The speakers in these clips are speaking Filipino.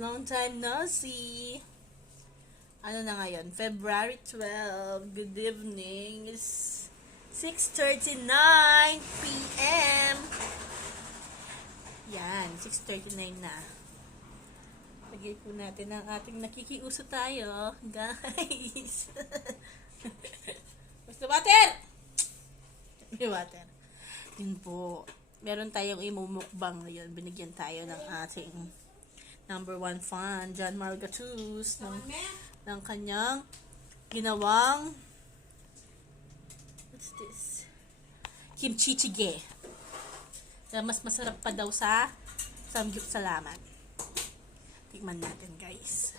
long time no see. Ano na ngayon? February 12. Good evening. It's 6:39 p.m. Yan, 6:39 na. Lagay po natin ang ating nakikiuso tayo, guys. Gusto water? May water. Yun po. Meron tayong imumukbang ngayon. Binigyan tayo ng ating number 1 fan, John Margatus, ng kanyang ginawang what's this? Kimchi jjigae. Na mas masarap pa daw sa samgyup salaman. Tikman natin, guys.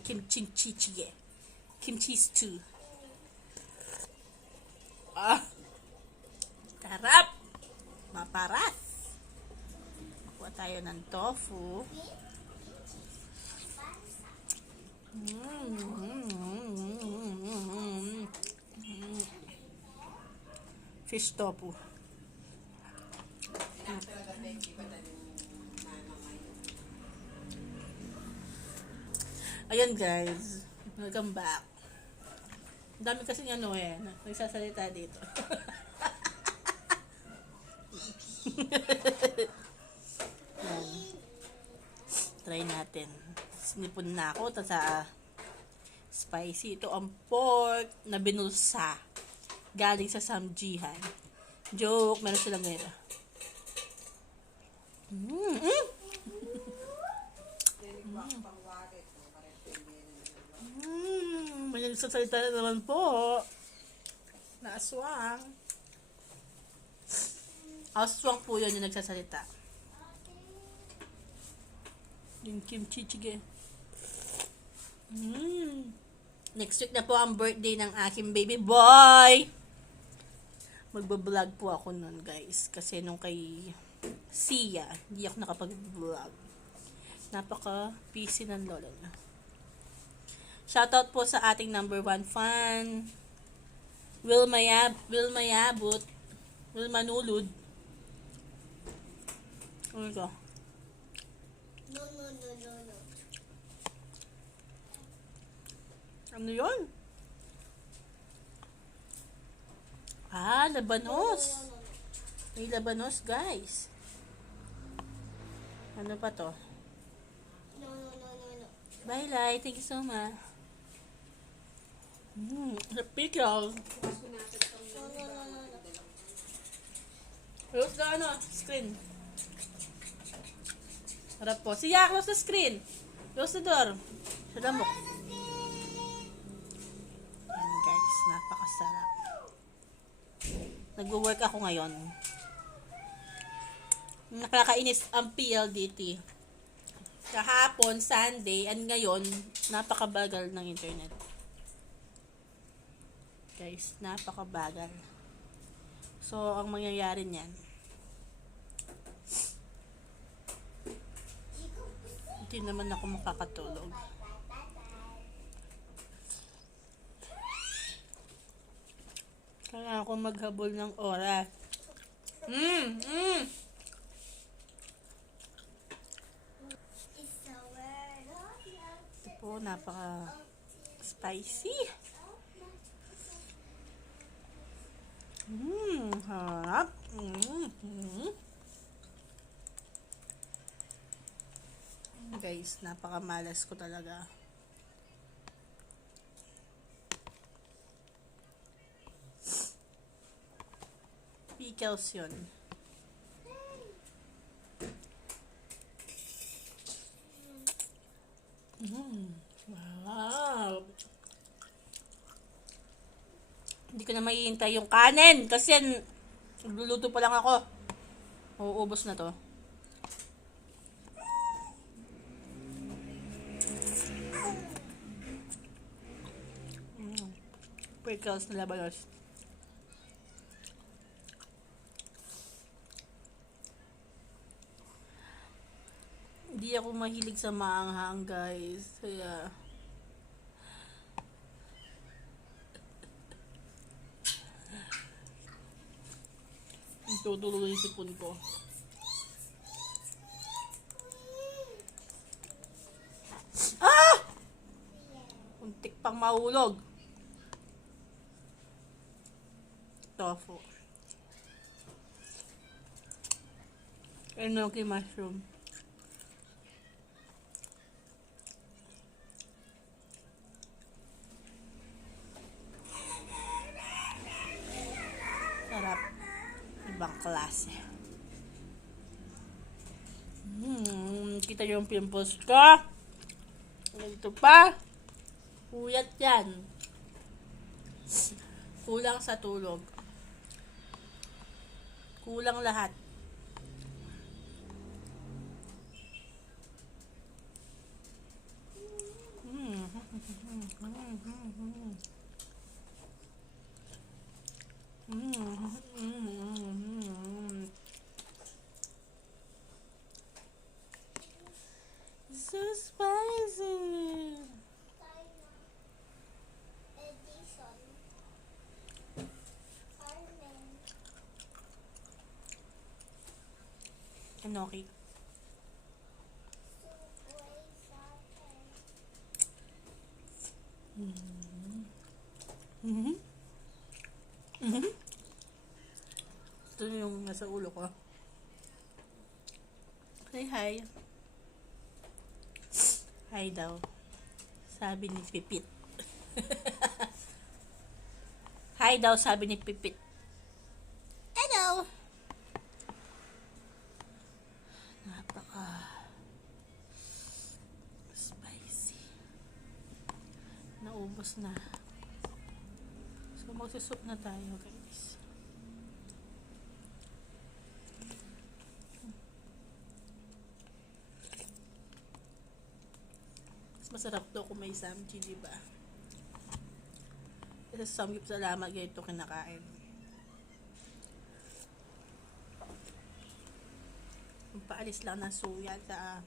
Kimchi jjigae. Kimchi stew. Sarap! Maparas. Makuha tayo ng tofu. Fish tofu. Ayan, guys. Welcome back. Ang dami kasi nagsasalita dito. Yan. Try natin. Sinipon na ako sa spicy. Ito ang pork na binulsa. Galing sa Samjihan. Joke, meron silang ganito. May nagsasalita na naman po. Naaswang. Aswang po yun yung nagsasalita. Yung kimchi jjigae. Next week na po ang birthday ng aking baby boy. Magbablog po ako nun, guys. Kasi nung kay Sia, hindi ako nakapag-vlog. Napaka-busy ng lola na. Shoutout po sa ating number 1 fan, Wilma Yabut, Wilma Nulud. Ano ito? No. Ano yun? Labanos. May labanos, guys. Ano pa to? No. Bye, Lai. Thank you so much. The pickle. Close the screen. Harap po. Siya, close the screen. Close the door. Sa lamok. Yan, guys. Napakasarap. Nagwo-work ako ngayon. Nakakainis ang PLDT. Kahapon, Sunday, and ngayon, napakabagal ng internet. Guys, napakabagal. So, ang mangyayari niyan, hindi naman ako makakatulog. Kaya ako maghabol ng oras. Ito po, napaka-spicy. Harap. Guys, napakamalas ko talaga. Pickles yun. Wow. Hindi ko na maihintay yung kanin kasi nagluluto pa lang ako. Uuubos na to. Pickles na labanos. Hindi ako mahilig sa maanghang, guys. Kaya tutuloy yung sipon ko. pang mahulog. Tofu. Enoki mushroom. Sarap. Ibang klase. Kita yung pimples ko. Ito pa. Puyat yan. Kulang sa tulog. Kulang lahat. So spicy. Edison. Carmen. Enoki. Subway Satan. Ito yung nasa ulo ko. Say hi. Hi daw. Sabi ni Pipit. Hi daw, sabi ni Pipit. Hello. Napaka spicy. Naubos na. So, magsusup na tayo, guys. Masarap daw kung may samchi, diba? Kasi samgyup salamat ganito kinakain. Paalis lang ng suya sa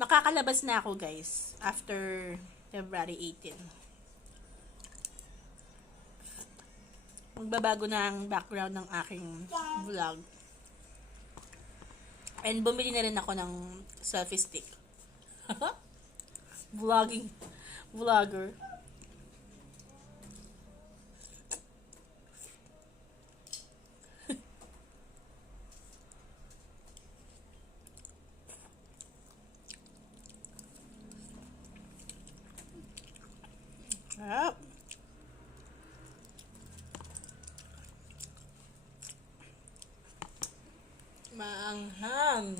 makakalabas na ako, guys, after February 18. Magbabago na ang background ng aking vlog. And bumili na rin ako ng selfie stick. Vlogger. Sarap. Maanghang.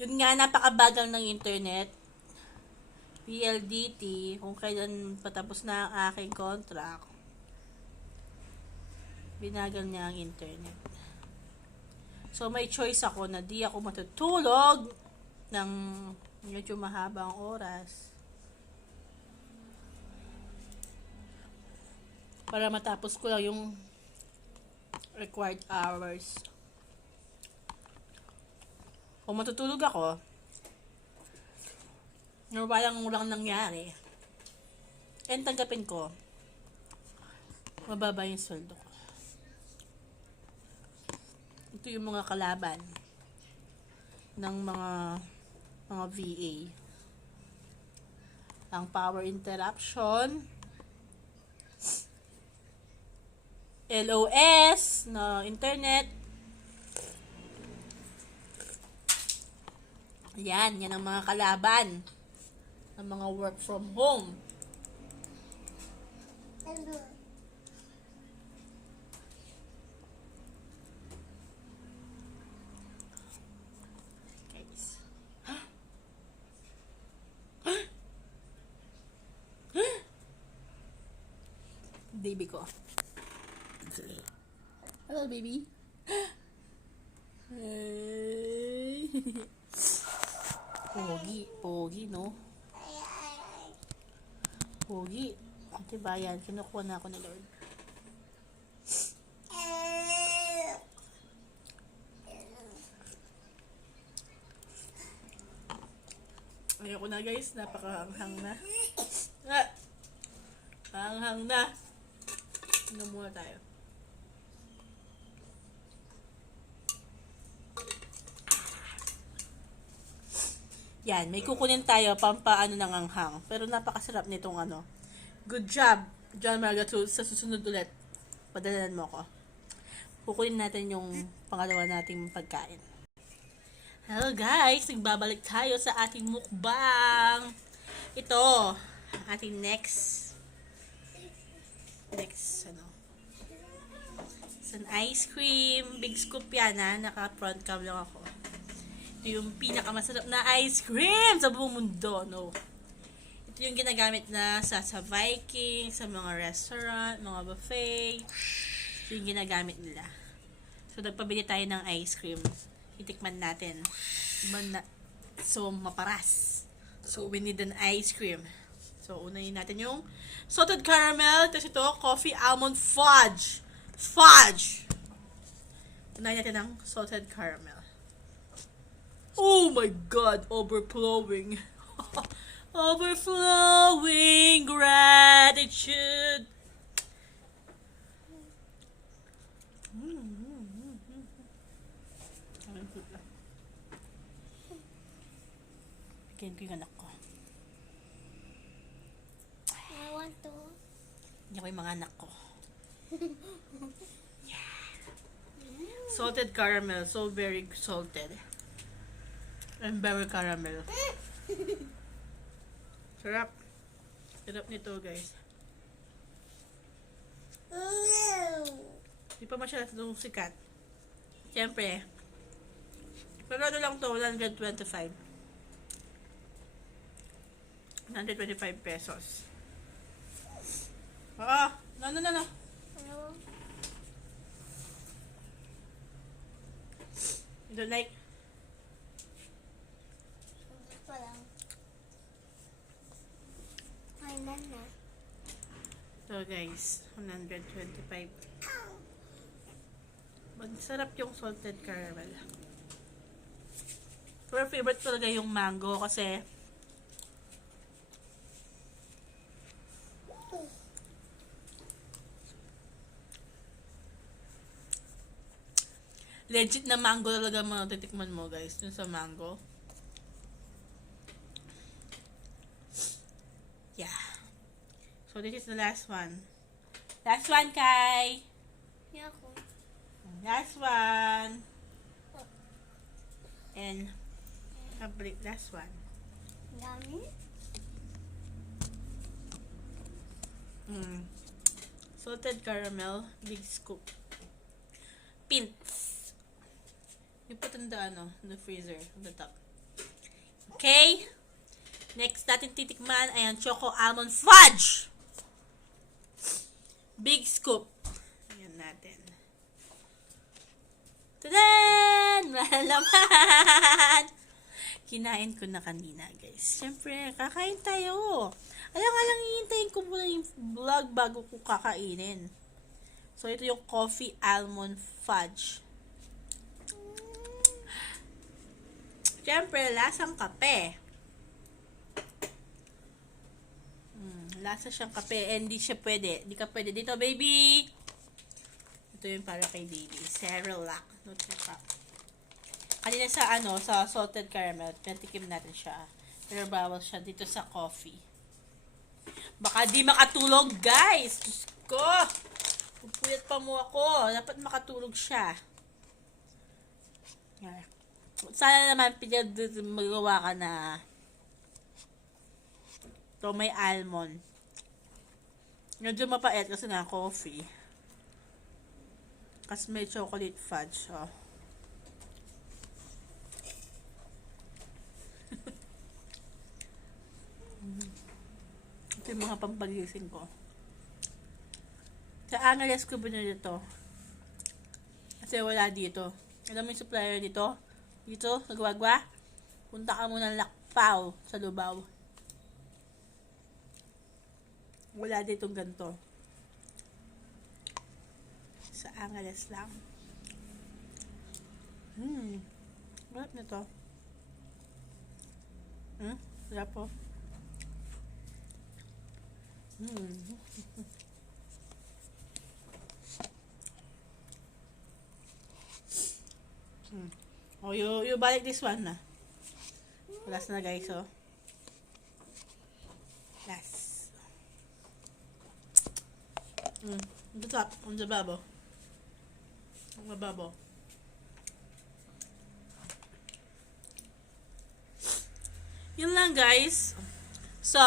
Yun nga, napakabagal ng internet. PLDT, kung kailan patapos na ang aking contract, binagal niya ang internet. So, may choice ako na di ako matutulog ng medyo mahabang oras para matapos ko lang yung required hours. Kung matutulog ako, na walang nangyari, and tanggapin ko, mababa yung sweldo ko. Ito yung mga kalaban ng mga VA. Ang power interruption, LOS na internet. Yan ang mga kalaban ng mga work from home. Hello. Guys. Baby ko. Hello, baby. Hey. Pogi, no? Pogi. Diba yan? Kinukuha na ako ni Lord. Ayoko na, guys. Napakahanghang na. Hanghang na. Ano muna tayo? Yan, may kukunin tayo pampaano ng anghang. Pero napakasarap nitong ano. Good job, John Margaret. Sa susunod ulit, padalanan mo ko. Kukunin natin yung pangalawa nating pagkain. Hello guys, nagbabalik tayo sa ating mukbang. Ito, ating next ano. It's an ice cream. Big scoop yan ha. Naka-front cam lang ako. Ito yung pinakamasarap na ice cream sa buong mundo, no? Ito yung ginagamit na sa Viking, sa mga restaurant, mga buffet. Ito yung ginagamit nila. So, nagpabili tayo ng ice cream. Itikman natin. So, maparas. So, we need an ice cream. So, unahin natin yung salted caramel. Tapos ito, coffee almond fudge. Fudge! Unahin natin ang salted caramel. Oh my God! Overflowing. Overflowing gratitude. Bigyan ko yung anak ko. I want to. Bigyan ko yung mga anak ko. Yeah. Salted caramel. So very salted. And very caramel. Sarap. Sarap nito, guys. Di pa masyadong sikat. Siyempre. Pero ano lang to, 125. 125 pesos. Ah, no. Ano? You don't like? Gusto lang. Kailan na? So guys, 125. Masarap yung salted caramel. Pero favorite talaga yung mango kasi legit na mango talaga mo titikman mo, guys. Dun sa mango. Yeah. So, this is the last one. Last one, Kai. Yako. Last one. And, last one. Dami? Salted caramel, big scoop. Pints. You put in the freezer, on the top. Okay? Next natin titikman ay ang Choco Almond Fudge. Big scoop. Ayan natin. Tadan! Malalaman! Kinain ko na kanina, guys. Siyempre, kakain tayo. Alam nga lang, hihintayin ko muna yung vlog bago ko kakainin. So, ito yung Coffee Almond Fudge. Siyempre, lasang kape. Lasa siyang kape. And di siya pwede. Di ka pwede. Dito, baby! Ito yung para kay baby. Cerelac. Kanina sa salted caramel, pinatikim natin siya. Pero bawal siya dito sa coffee. Baka di makatulog, guys! Diyos ko! Pupuyat pa mo ako. Dapat makatulog siya. Sana naman magawa ka na ito may almond. Medyo mapait kasi nga coffee. Kasi may chocolate fudge. Oh. Ito yung mga pampagising ko. Sa Angeles ko binili ito. Kasi wala dito. Alam mo yung supplier dito? Dito, sa Guagua. Punta ka muna ng Lakpaw sa Lubao. Wala ditong ganito. Sa Angeles lang. Sarap nito. Sarap po. Oh, you balik this one na. Last na guys, oh. Last. The top, on the babo. On the babo. Yun lang guys. So,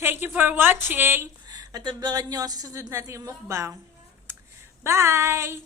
thank you for watching. At abangan nyo sa susunod nating mukbang. Bye!